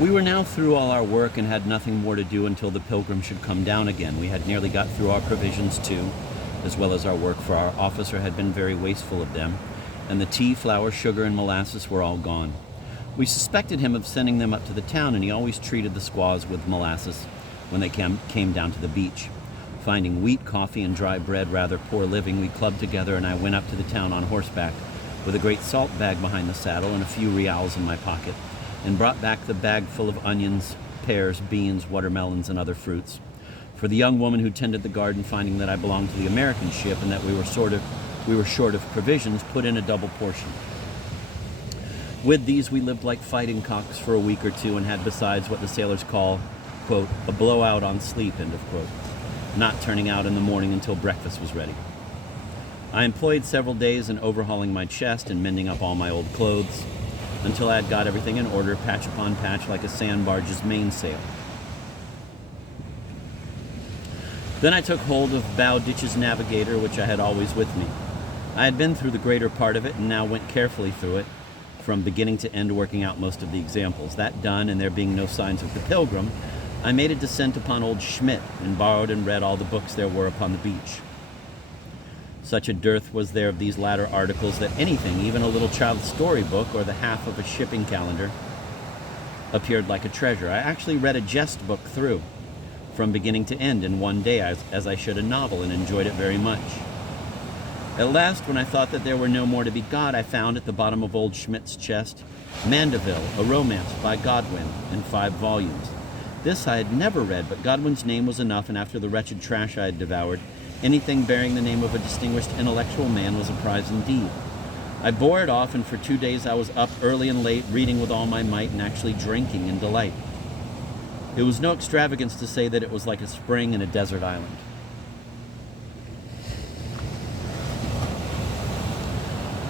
We were now through all our work and had nothing more to do until the Pilgrim should come down again. We had nearly got through our provisions too, as well as our work, for our officer had been very wasteful of them, and the tea, flour, sugar, and molasses were all gone. We suspected him of sending them up to the town, and he always treated the squaws with molasses when they came down to the beach. Finding wheat, coffee, and dry bread rather poor living, we clubbed together and I went up to the town on horseback with a great salt bag behind the saddle and a few reals in my pocket, and brought back the bag full of onions, pears, beans, watermelons, and other fruits. For the young woman who tended the garden, finding that I belonged to the American ship and that we were short of provisions, put in a double portion. With these, we lived like fighting cocks for a week or two and had besides what the sailors call, quote, a blowout on sleep, end of quote, not turning out in the morning until breakfast was ready. I employed several days in overhauling my chest and mending up all my old clothes until I had got everything in order, patch upon patch, like a sandbarge's mainsail. Then I took hold of Bowditch's Navigator, which I had always with me. I had been through the greater part of it and now went carefully through it, from beginning to end, working out most of the examples. That done, and there being no signs of the Pilgrim, I made a descent upon old Schmidt and borrowed and read all the books there were upon the beach. Such a dearth was there of these latter articles that anything, even a little child's storybook or the half of a shipping calendar, appeared like a treasure. I actually read a jest book through, from beginning to end, in one day, as I should a novel, and enjoyed it very much. At last, when I thought that there were no more to be got, I found at the bottom of old Schmidt's chest Mandeville, a romance by Godwin, in 5 volumes. This I had never read, but Godwin's name was enough, and after the wretched trash I had devoured, anything bearing the name of a distinguished intellectual man was a prize indeed. I bore it off, and for 2 days I was up early and late, reading with all my might and actually drinking in delight. It was no extravagance to say that it was like a spring in a desert island.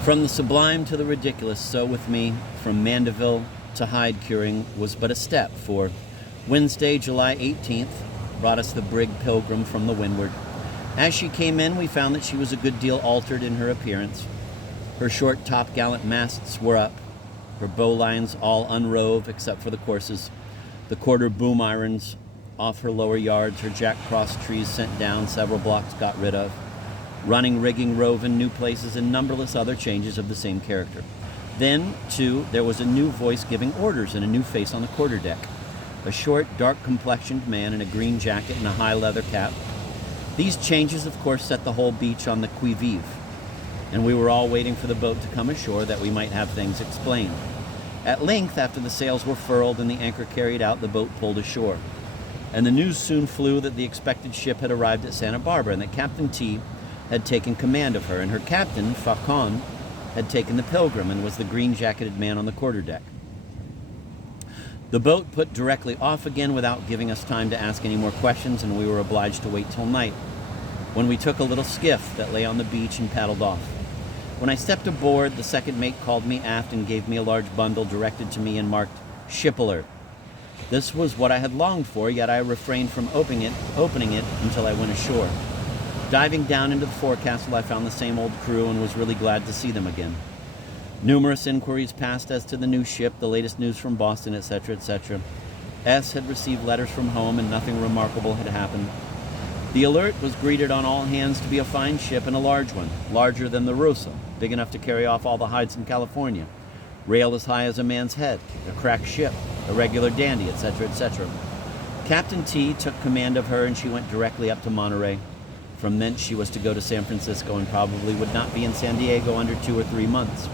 From the sublime to the ridiculous, so with me, from Mandeville to hide curing was but a step, for Wednesday, July 18th, brought us the brig Pilgrim from the windward. As she came in, we found that she was a good deal altered in her appearance. Her short topgallant masts were up, her bowlines all unrove except for the courses, the quarter boom irons off her lower yards, her jack cross trees sent down, several blocks got rid of, running rigging rove in new places, and numberless other changes of the same character. Then, too, there was a new voice giving orders and a new face on the quarterdeck. A short, dark-complexioned man in a green jacket and a high leather cap. These changes, of course, set the whole beach on the qui-vive, and we were all waiting for the boat to come ashore that we might have things explained. At length, after the sails were furled and the anchor carried out, the boat pulled ashore, and the news soon flew that the expected ship had arrived at Santa Barbara and that Captain T had taken command of her, and her captain, Facon, had taken the Pilgrim and was the green-jacketed man on the quarterdeck. The boat put directly off again without giving us time to ask any more questions, and we were obliged to wait till night, when we took a little skiff that lay on the beach and paddled off. When I stepped aboard, the second mate called me aft and gave me a large bundle directed to me and marked "Ship Alert." This was what I had longed for, yet I refrained from opening it until I went ashore. Diving down into the forecastle, I found the same old crew and was really glad to see them again. Numerous inquiries passed as to the new ship, the latest news from Boston, etc., etc. S had received letters from home and nothing remarkable had happened. The Alert was greeted on all hands to be a fine ship and a large one, larger than the Rosa, big enough to carry off all the hides in California, rail as high as a man's head, a crack ship, a regular dandy, etc., etc. Captain T took command of her and she went directly up to Monterey. From thence she was to go to San Francisco and probably would not be in San Diego under 2 or 3 months.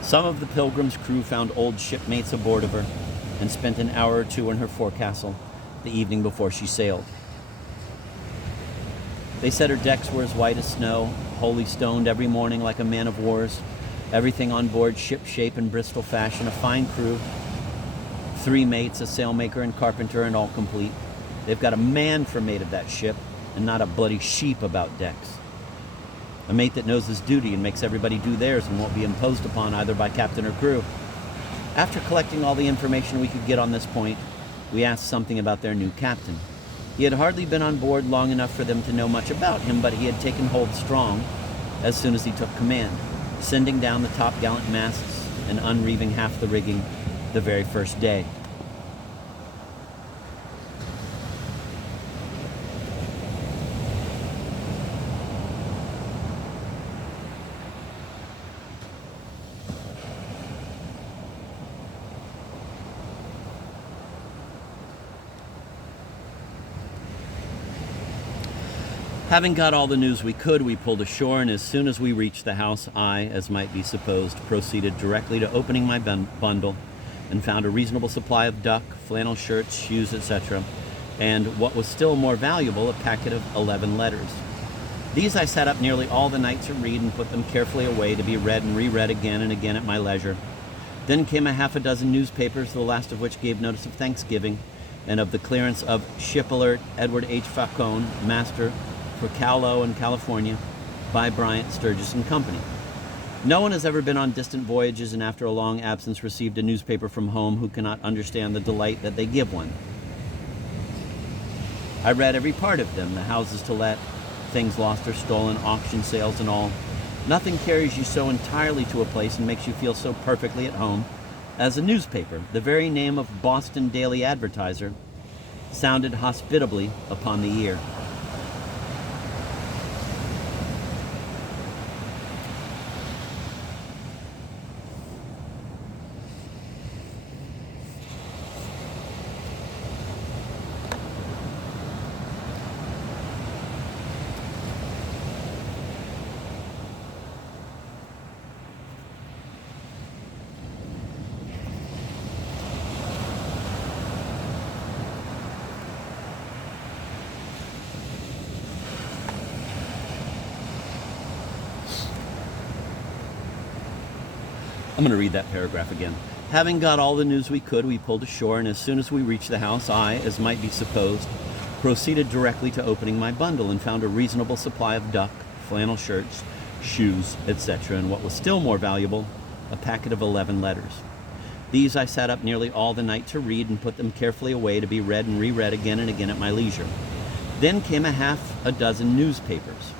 Some of the Pilgrim's crew found old shipmates aboard of her and spent an hour or 2 in her forecastle the evening before she sailed. They said her decks were as white as snow, wholly stoned every morning like a man of war's, everything on board ship-shape and Bristol fashion, a fine crew, 3 mates, a sailmaker and carpenter, and all complete. They've got a man for mate of that ship, and not a bloody sheep about decks. A mate that knows his duty and makes everybody do theirs and won't be imposed upon either by captain or crew. After collecting all the information we could get on this point, we asked something about their new captain. He had hardly been on board long enough for them to know much about him, but he had taken hold strong as soon as he took command, sending down the topgallant masts and unreeving half the rigging, the very first day. Having got all the news we could, we pulled ashore, and as soon as we reached the house, I, as might be supposed, proceeded directly to opening my bundle and found a reasonable supply of duck, flannel shirts, shoes, etc., and, what was still more valuable, a packet of 11 letters. These I sat up nearly all the night to read and put them carefully away to be read and reread again and again at my leisure. Then came a half a dozen newspapers, the last of which gave notice of Thanksgiving and of the clearance of Ship Alert Edward H. Falcone, Master, for Calo in California, by Bryant, Sturgis and Company. No one has ever been on distant voyages and after a long absence received a newspaper from home who cannot understand the delight that they give one. I read every part of them, the houses to let, things lost or stolen, auction sales and all. Nothing carries you so entirely to a place and makes you feel so perfectly at home as a newspaper. The very name of Boston Daily Advertiser sounded hospitably upon the ear. I'm going to read that paragraph again. Having got all the news we could, we pulled ashore, and as soon as we reached the house, I, as might be supposed, proceeded directly to opening my bundle and found a reasonable supply of duck, flannel shirts, shoes, etc., and what was still more valuable, a packet of 11 letters. These I sat up nearly all the night to read and put them carefully away to be read and reread again and again at my leisure. Then came a half a dozen newspapers,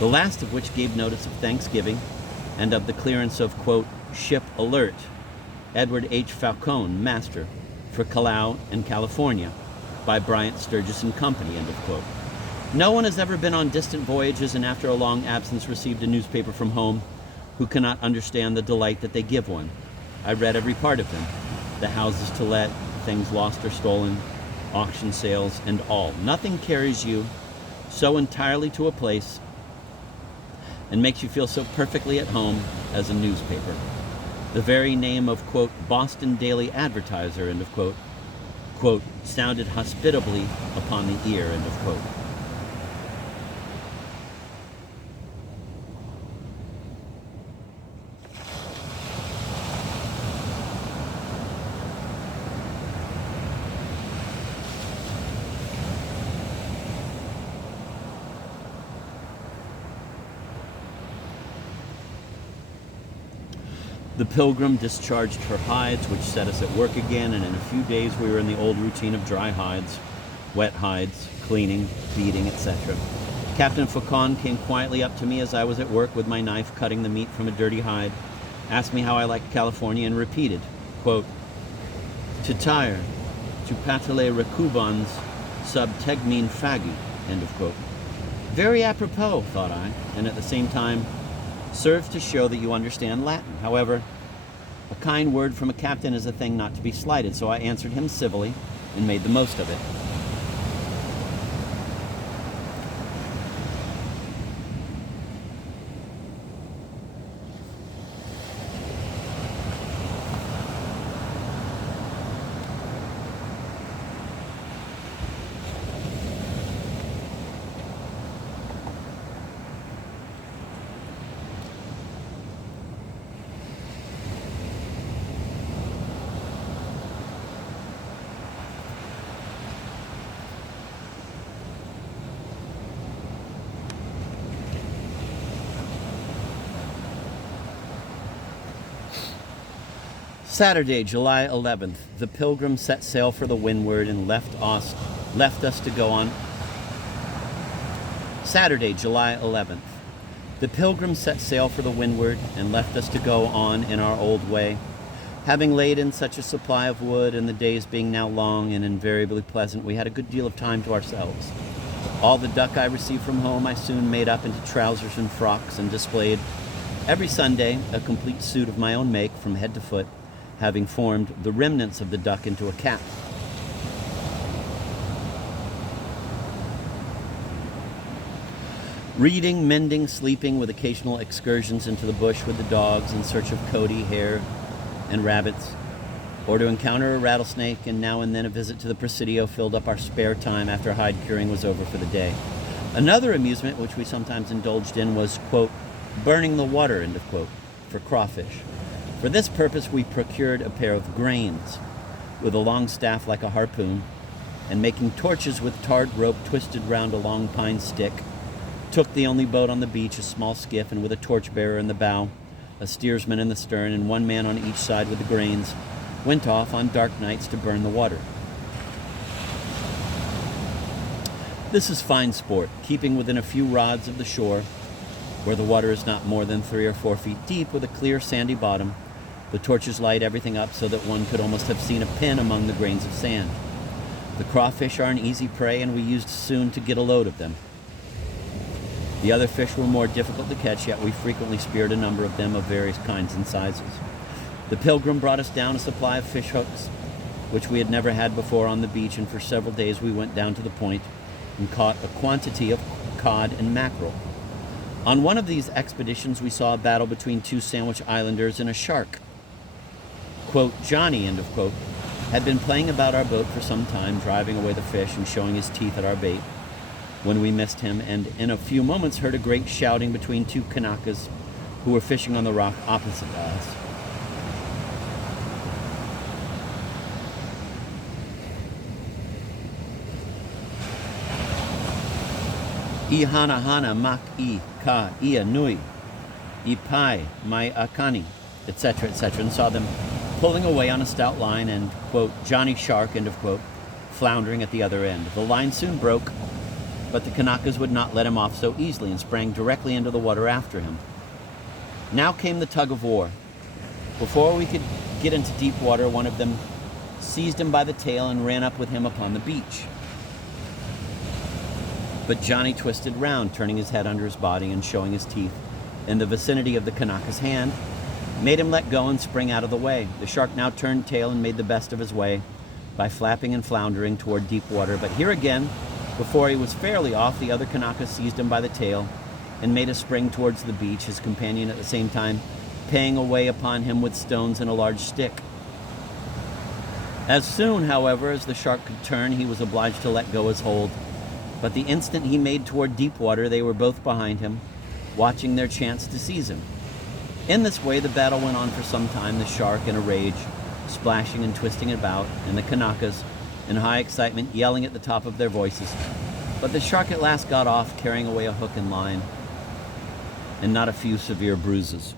the last of which gave notice of Thanksgiving and of the clearance of, quote, Ship Alert, Edward H. Falcone, Master, for Callao in California, by Bryant, Sturgis and Company, end of quote. No one has ever been on distant voyages and after a long absence received a newspaper from home who cannot understand the delight that they give one. I read every part of them, the houses to let, things lost or stolen, auction sales, and all. Nothing carries you so entirely to a place and makes you feel so perfectly at home as a newspaper. The very name of, quote, Boston Daily Advertiser, end of quote, sounded hospitably upon the ear, end of quote. The Pilgrim discharged her hides, which set us at work again, and in a few days we were in the old routine of dry hides, wet hides, cleaning, beating, etc. Captain Faucon came quietly up to me as I was at work with my knife cutting the meat from a dirty hide, asked me how I liked California, and repeated, quote, "To tire, to patele recubans sub tegmin fagi," end of quote. Very apropos, thought I, and at the same time, serves to show that you understand Latin. However, a kind word from a captain is a thing not to be slighted, so I answered him civilly and made the most of it. Saturday, July 11th, the Pilgrim set sail for the windward and left us to go on. Saturday, July 11th, the Pilgrim set sail for the windward and left us to go on in our old way. Having laid in such a supply of wood, and the days being now long and invariably pleasant, we had a good deal of time to ourselves. All the duck I received from home I soon made up into trousers and frocks, and displayed every Sunday a complete suit of my own make from head to foot, having formed the remnants of the duck into a cap. Reading, mending, sleeping, with occasional excursions into the bush with the dogs in search of coyote, hare, and rabbits, or to encounter a rattlesnake, and now and then a visit to the Presidio filled up our spare time after hide curing was over for the day. Another amusement which we sometimes indulged in was, quote, burning the water, end of quote, for crawfish. For this purpose we procured a pair of grains with a long staff like a harpoon, and making torches with tarred rope twisted round a long pine stick, took the only boat on the beach, a small skiff, and with a torchbearer in the bow, a steersman in the stern, and one man on each side with the grains, went off on dark nights to burn the water. This is fine sport, keeping within a few rods of the shore, where the water is not more than 3 or 4 feet deep, with a clear sandy bottom. The torches light everything up so that one could almost have seen a pin among the grains of sand. The crawfish are an easy prey, and we used soon to get a load of them. The other fish were more difficult to catch, yet we frequently speared a number of them of various kinds and sizes. The Pilgrim brought us down a supply of fish hooks, which we had never had before on the beach, and for several days we went down to the point and caught a quantity of cod and mackerel. On one of these expeditions we saw a battle between 2 Sandwich Islanders and a shark. Quote, Johnny, end of quote, had been playing about our boat for some time, driving away the fish and showing his teeth at our bait, when we missed him, and in a few moments heard a great shouting between 2 Kanakas who were fishing on the rock opposite us. I hana hana mak I ka ia nui, I pai mai akani, etc., etc., and saw them pulling away on a stout line and, quote, Johnny Shark, end of quote, floundering at the other end. The line soon broke, but the Kanakas would not let him off so easily and sprang directly into the water after him. Now came the tug of war. Before we could get into deep water, one of them seized him by the tail and ran up with him upon the beach. But Johnny twisted round, turning his head under his body and showing his teeth in the vicinity of the Kanaka's hand, made him let go and spring out of the way. The shark now turned tail and made the best of his way by flapping and floundering toward deep water. But here again, before he was fairly off, the other Kanaka seized him by the tail and made a spring towards the beach, his companion at the same time paying away upon him with stones and a large stick. As soon, however, as the shark could turn, he was obliged to let go his hold. But the instant he made toward deep water, they were both behind him, watching their chance to seize him. In this way, the battle went on for some time, the shark in a rage, splashing and twisting about, and the Kanakas, in high excitement, yelling at the top of their voices. But the shark at last got off, carrying away a hook and line, and not a few severe bruises.